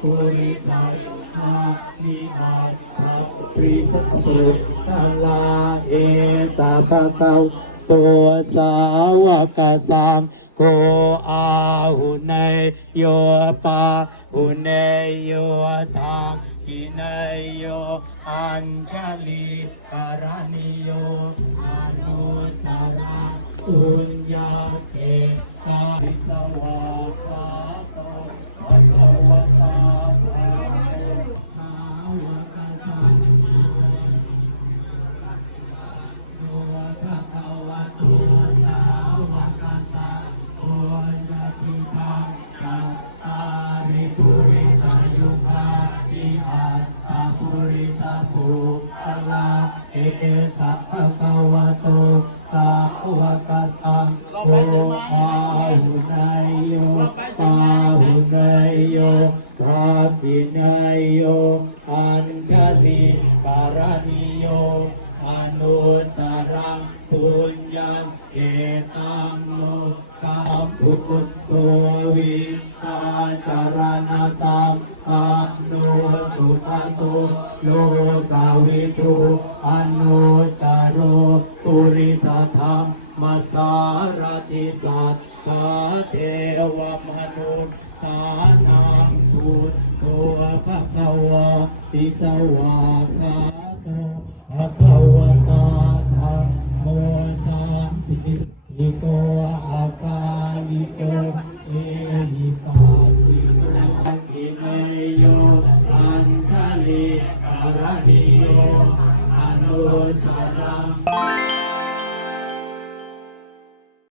ปุริสายุมานิอาทัพปริสัพพุทธลาเอสาภะเกาตัวสาวกสังโฆอาหุเนยโยปาหุเนยโยทางกินยโยอัญชลีปารณิโยอนุตตระปุญญาเข สายุคานิอัตตาปุริสาภูตลาเอสัพพะภาวะโตสาวกสังโฆอาหุนายโยปาหุนายโยภาคินายโยอัญชลีการณิโยอนุตตรังปุญญังเอตังโลกัมพุต โตโลกาวิทูอนุตโรปุริสธรรมมาสารติสัตตเทวมนุสานังพุทโธภะคะวะอิสวะคาโตภะคะวะตาธรรมโมสันติโกอาคาลิโกเอหิปัสสิ